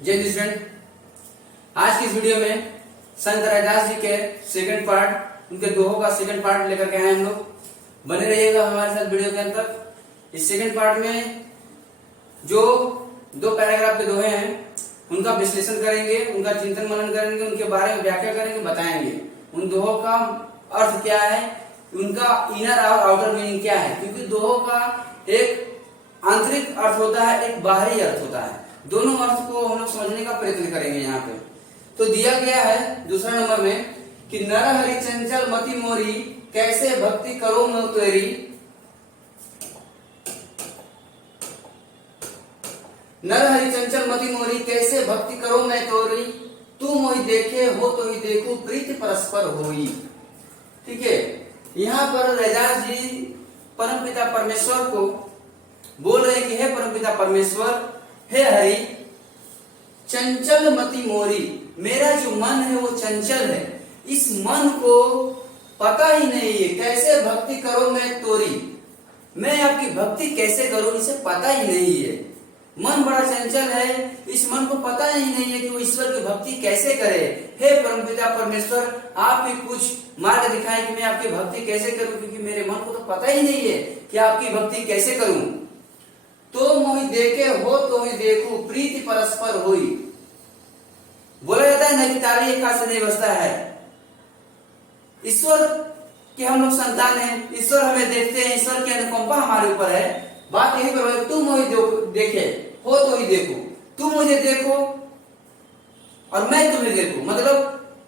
जय स्टूडेंट, आज की इस वीडियो में संत रैदास जी के सेकंड पार्ट, उनके दोहों का सेकंड पार्ट लेकर के आए हम लोग। बने रहिएगा हमारे साथ वीडियो के अंदर। इस सेकंड पार्ट में जो दो पैराग्राफ के दोहे हैं उनका विश्लेषण करेंगे, उनका चिंतन मनन करेंगे, उनके बारे में व्याख्या करेंगे, बताएंगे उन दोहों का अर्थ क्या है, उनका इनर और आउटर मीनिंग क्या है। क्योंकि दोहों का एक आंतरिक अर्थ होता है, एक बाहरी अर्थ होता है। दोनों अर्थ को हम लोग समझने का प्रयत्न करेंगे यहाँ पे। तो दिया गया है दूसरा नंबर में कि नर हरि चंचल मति मोरी, कैसे भक्ति करो मैं तेरी। नर हरि चंचल मति मोरी, कैसे भक्ति करो मैं तोरी। तू मोहि देखे हो तो ही देखू, प्रीति परस्पर होई। ठीक है, यहाँ पर रैदास जी परमपिता परमेश्वर को बोल रहे हैं कि हे परमपिता परमेश्वर, हे हरि, चंचल मति मोरी, मेरा जो मन है वो चंचल है। इस मन को पता ही नहीं है कैसे भक्ति करो मैं तोरी, मैं आपकी भक्ति कैसे करूं इसे पता ही नहीं है। मन बड़ा चंचल है, इस मन को पता ही नहीं है कि वो ईश्वर की भक्ति कैसे करे। हे परमपिता परमेश्वर, आप ही कुछ मार्ग दिखाएं कि मैं आपकी भक्ति कैसे करूं, क्योंकि मेरे मन को तो पता ही नहीं है कि आपकी भक्ति कैसे करूं। तो मोहि देखे हो तो ही देखू, प्रीति परस्पर हुई। बोला जाता है ना कि ताली एक हाथ से नहीं बजता है। ईश्वर के हम लोग संतान हैं, ईश्वर हमें देखते हैं, ईश्वर की अनुकंपा हमारे ऊपर है। बात यही पर है, तू मोहि देखे हो तो ही देखू, तू मुझे देखो और मैं तुम्हें देखू। मतलब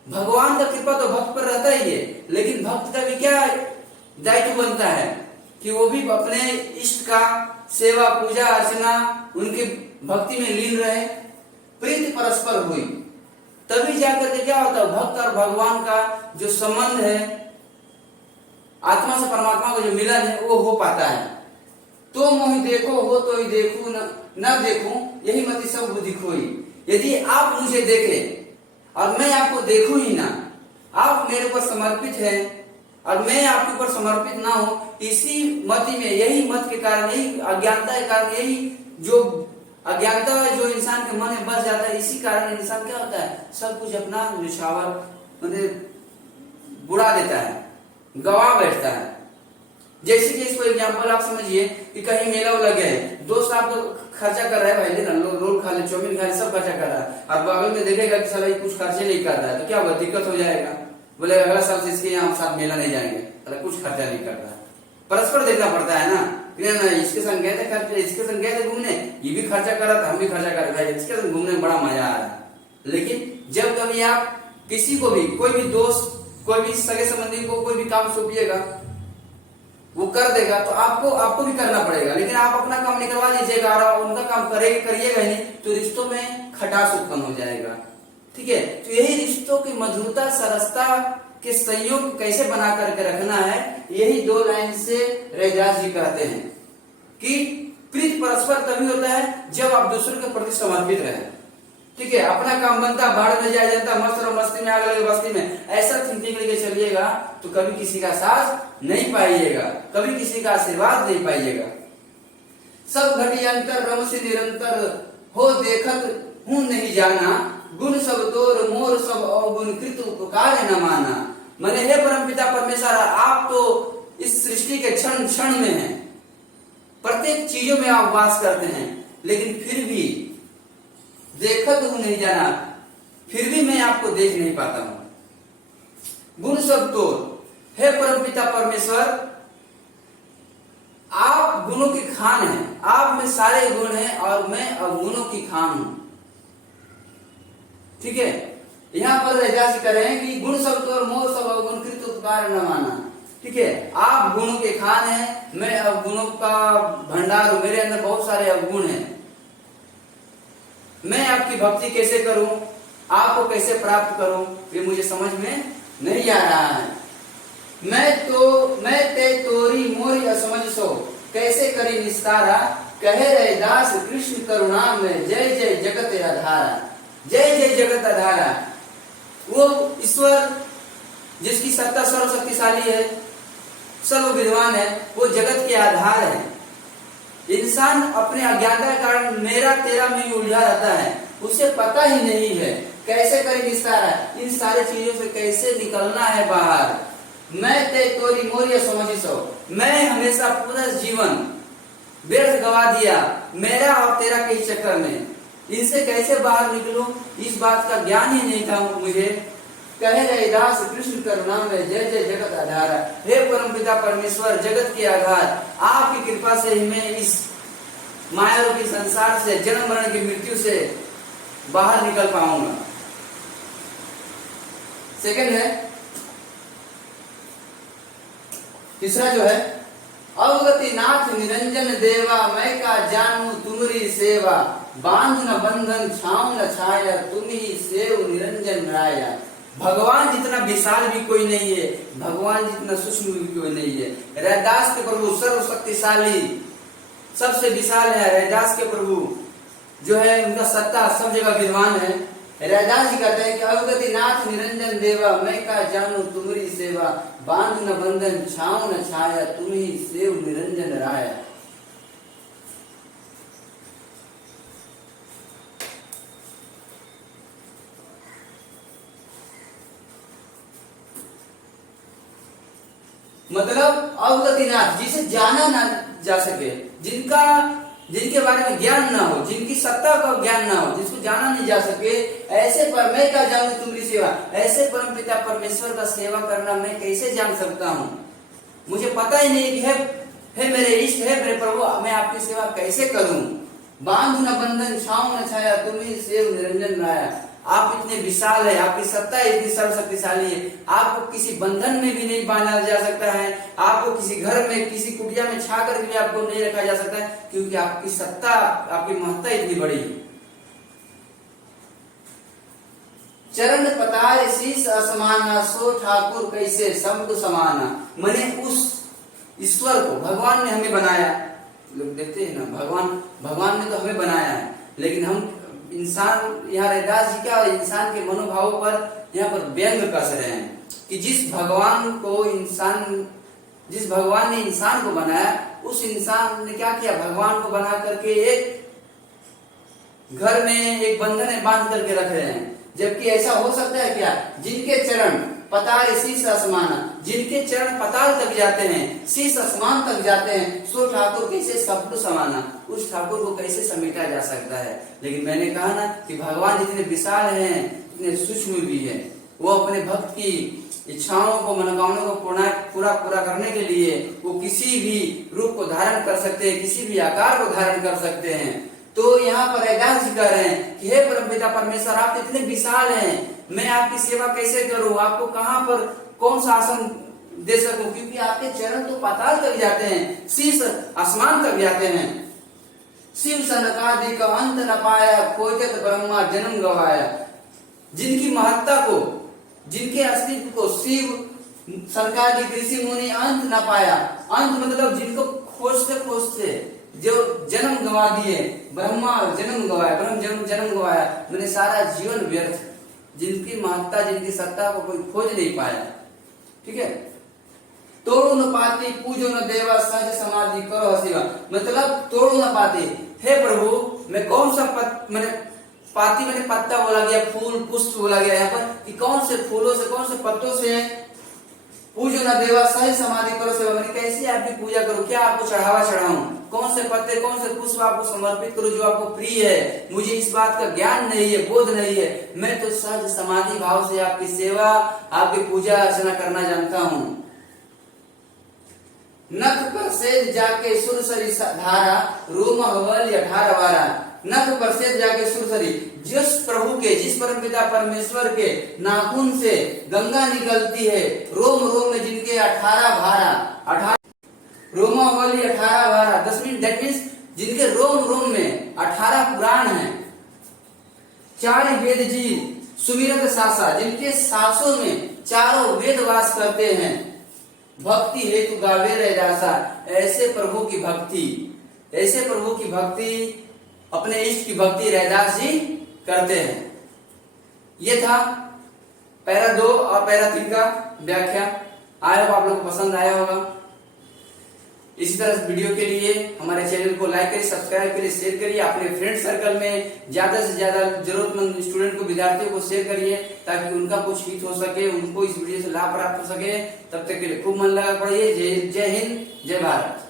भगवान का कृपा तो भक्त पर रहता ही है, लेकिन भक्त का भी क्या दायित्व बनता है कि वो भी अपने इष्ट का सेवा पूजा अर्चना उनकी भक्ति में लीन रहे। प्रीति परस्पर हुई, तभी जाकर के क्या होता है, भक्त और भगवान का जो संबंध है, आत्मा से परमात्मा का जो मिलन है वो हो पाता है। तो मोहि देखो हो तो ही देखू, न देखूं यही मति सब बुद्धि खोई। यदि आप मुझे देखें और मैं आपको देखूं ही ना, आप मेरे ऊपर समर्पित हैं और मैं आपके ऊपर समर्पित ना हो, इसी मति में, यही मत के कारण, यही अज्ञानता के कारण, यही जो अज्ञानता है जो इंसान के मन में बस जाता है, इसी कारण इंसान क्या होता है, सब कुछ अपना निछावर मतलब बुड़ा देता है, गवा बैठता है। जैसे कि इसको एग्जाम्पल आप समझिए कि कहीं मेला लगे, दोस्त आपको खर्चा कर रहा है, भाई लेना रोल खा ले, चौमिन खा ले, सब खर्चा कर रहा है, और बगल में देखेगा कि साला ये कुछ खर्चे नहीं कर रहा है, तो क्या हुआ, दिक्कत हो जाएगा। बोले अगला साल से इसके यहाँ साथ मेला नहीं जाएंगे, अरे कुछ खर्चा नहीं कर रहा है। परस्पर देखना पड़ता है ना, इसके संग गए थे खर्चे, इसके संग गए थे घूमने, ये भी खर्चा कर रहा था, हम भी खर्चा कर रहे थे, इसके संग घूमने में बड़ा मजा आ रहा है। लेकिन जब कभी आप किसी को भी, कोई भी दोस्त, कोई भी सगे संबंधी को कोई भी काम सौंपिएगा, वो कर देगा तो आपको भी करना पड़ेगा, लेकिन आप अपना काम निकलवा लीजिएगा और उनका काम करिएगा नहीं, तो रिश्तों में खटास उत्पन्न हो जाएगा। ठीक है, तो यही रिश्तों की मधुरता, सरसता के संयोग कैसे बना करके रखना है, यही दो लाइन से रैदास जी कहते हैं कि प्रीति परस्पर तभी होता है जब आप दूसरे के प्रति समर्पित रहे। ठीक है, अपना काम बनता, बाढ़ में जाए जनता, मस्त और मस्ती में आग लगे बस्ती में, ऐसा थिंकिंग लेके चलिएगा तो कभी किसी का साथ नहीं पाइएगा, कभी किसी का आशीर्वाद नहीं पाइएगा। सब घटी अंतर रम से निरंतर हो, देखत हूं नहीं जाना, गुण सब तोर मोर सब अवगुण कृत उपकार न माना। मैंने हे परमपिता परमेश्वर, आप तो इस सृष्टि के क्षण क्षण में हैं, प्रत्येक चीजों में आप वास करते हैं, लेकिन फिर भी देखत हूं नहीं जाना, फिर भी मैं आपको देख नहीं पाता हूं। गुण सब तोर, हे परमपिता परमेश्वर, आप गुणों की खान हैं, आप में सारे गुण हैं और मैं अवगुणों की खान हूं। ठीक है, यहाँ पर रैदास कर रहे हैं कि गुण सब तोर मोर सब अवगुण कृत उपकार न माना। ठीक है, आप गुणों के खान हैं, मैं अवगुणों का भंडार हूं, मेरे अंदर बहुत सारे अवगुण हैं। मैं आपकी भक्ति कैसे करूं, आपको कैसे प्राप्त करूं, ये मुझे समझ में नहीं आ रहा है। मैं ते तोरी मोरी असमझ सो, कैसे करी निस्तारा, कहे रैदास कृष्ण करुणा में, जय जय जगत आधारा। जय जय जगत आधारा, वो ईश्वर जिसकी सत्ता सर्वशक्तिशाली है, सर्व विद्वान है, वो जगत के आधार है। इंसान अपने अज्ञानता के कारण मेरा तेरा में उलझा रहता है, उसे पता ही नहीं है कैसे करेगी सारा, इन सारी चीजों से कैसे निकलना है बाहर। मैं ते तोरी मोरिया समझी सो, मैं हमेशा पूरा जीवन व्यर्थ गवा दिया मेरा और तेरा के चक्कर में, इनसे कैसे बाहर निकलूं, इस बात का ज्ञान ही नहीं था मुझे। कहे रहे दास कृष्ण करुणा में जय जय जगत आधार, हे परम पिता परमेश्वर जगत के आधार, आपकी कृपा से ही मैं इस माया रूपी संसार से, जन्म मरण की मृत्यु से बाहर निकल पाऊंगा। सेकंड है, तीसरा जो है, अवगति नाथ निरंजन देवा, मैं का जानू तुम्हारी सेवा, बांध न बंधन छाऊ न छाया, तुम ही सेव निरंजन राया। भगवान जितना विशाल भी कोई नहीं है, भगवान जितना सूक्ष्म भी कोई नहीं है। रैदास के प्रभु सर्वशक्तिशाली, सबसे विशाल है। रैदास के प्रभु जो है उनका सत्ता सब जगह विद्वान है। रैदास जी कहते हैं कि अवगति नाथ निरंजन देवा, मैं का जानू तुम्हारी सेवा, बांध न बंधन छाऊ न छाया, तुम ही सेव निरंजन राया। मतलब अवगतिनाथ, जिसे जाना ना जा सके, जिनके बारे में ज्ञान ना हो, जिनकी सत्ता का ज्ञान ना हो, जिसको जाना नहीं जा सके, ऐसे पर मैं क्या जानूं तुम्हारी सेवा, ऐसे परम पिता परमेश्वर का सेवा करना मैं कैसे जान सकता हूँ। मुझे पता ही नहीं कि है मेरे इष्ट, है मेरे प्रभु, मैं आपकी सेवा कैसे करूं। बांध न बंधन छाऊ न छाया, तुम ही सेव निरंजन राया। आप इतने विशाल है, आपकी सत्ता इतनी सर्वशक्तिशाली है, आपको किसी बंधन में भी नहीं बांधा जा सकता है, आपको किसी घर में किसी कुटिया में छा कर भी आपको नहीं रखा जा सकता है, क्योंकि आपकी सत्ता, आपकी महत्ता इतनी बड़ी है। चरण पतार शीस असमाना, सो ठाकुर कैसे सबको समाना। मैंने उस ईश्वर को, भगवान ने हमें बनाया, लोग देखते हैं ना, भगवान ने तो हमें बनाया है, लेकिन हम इंसान, यहाँ रैदास जी क्या इंसान के मनोभावों पर यहाँ पर व्यंग कस रहे हैं कि जिस भगवान ने इंसान को बनाया, उस इंसान ने क्या किया, भगवान को बना करके एक घर में एक बंधन में बांध करके रख रहे हैं। जबकि ऐसा हो सकता है क्या, जिनके चरण पताल शीश आसमान, जिनके चरण पताल तक जाते हैं, शीश आसमान तक जाते हैं, सो ठाकुर कैसे सबको समाना, उस ठाकुर को कैसे समेटा जा सकता है। लेकिन मैंने कहा ना कि भगवान जितने विशाल हैं, इतने सूक्ष्म भी है। वो अपने भक्त की इच्छाओं को, मनोकामनाओं को पूरा करने के लिए वो किसी भी रूप को धारण कर सकते हैं, किसी भी आकार को धारण कर सकते हैं। तो यहाँ पर रैदास जी कह रहे हैं कि हे परमपिता परमेश्वर, आप इतने विशाल हैं, मैं आपकी सेवा कैसे करूं, आपको कहां पर कौन सा आसन दे सकूं, क्योंकि आपके चरण तो पाताल तक जाते हैं, शीश आसमान तक जाते हैं। शिव सनकादि का अंत न पाया, खोजत ब्रह्मा जन्म गवाया। जिनकी महत्ता को, जिनके अस्तित्व को शिव सनकादि ऋषि मुनि अंत न पाया, अंत मतलब जिनको खोजते खोजते जो जन्म गवा दिए, ब्रह्मा जन्म गवाया, ब्रह्म जन्म गवाया, मैंने सारा जीवन व्यर्थ, जिनकी महत्ता, जिनकी सत्ता को कोई खोज नहीं पाया। ठीक है, तोड़ो न पाती पूजो न देवा, सहज समाधि करो हसीवा। मतलब तोड़ो न पाती, हे प्रभु मैं कौन सा मैंने पत्ता बोला गया, फूल पुष्प बोला गया यहाँ पर, कि कौन से फूलों से, कौन से पत्तों से पूजो न देवा, सहज समाधि करो सेवा, मैंने कैसे आपकी पूजा करूं, क्या आपको चढ़ावा चढ़ाऊं, कौन से पत्ते, कौन से पुष्प आपको समर्पित करूं जो आपको प्रिय है। मुझे इस बात का ज्ञान नहीं है, बोध नहीं है। मैं तो सहज समाधि भाव से आपकी सेवा, आपकी पूजा अर्चना करना जानता हूं। नख पर सेज जाके सुरसरी धारा, रोम हवल 18 वारा। नख पर सेज जाके सुरसरी, जिस प्रभु के, जिस परमपिता परमेश्वर के नाखून से गंगा निकलती है, रोम रोम में जिनके 18 भारा, 18 रोमावली 18 भारा, दैट मीन्स जिनके रोम रोम में 18 पुराण हैं, 4 वेद जी सुमिरत सासा, जिनके सांसों में चारों वेद वास करते हैं। भक्ति हेतु गावे रैदासा, ऐसे प्रभु की भक्ति, ऐसे प्रभु की भक्ति, अपने इष्ट की भक्ति रैदास जी करते हैं। ये था पैरा 2 और पैरा 3 का व्याख्या। आई होप आप लोग को पसंद आया होगा। इसी तरह वीडियो के लिए हमारे चैनल को लाइक करिए, सब्सक्राइब करिए, शेयर करिए, अपने फ्रेंड सर्कल में ज्यादा से ज्यादा जरूरतमंद स्टूडेंट को, विद्यार्थियों को शेयर करिए ताकि उनका कुछ हित हो सके, उनको इस वीडियो से लाभ प्राप्त हो सके। तब तक के लिए खूब मन लगा पढ़िए। जय हिंद, जय भारत।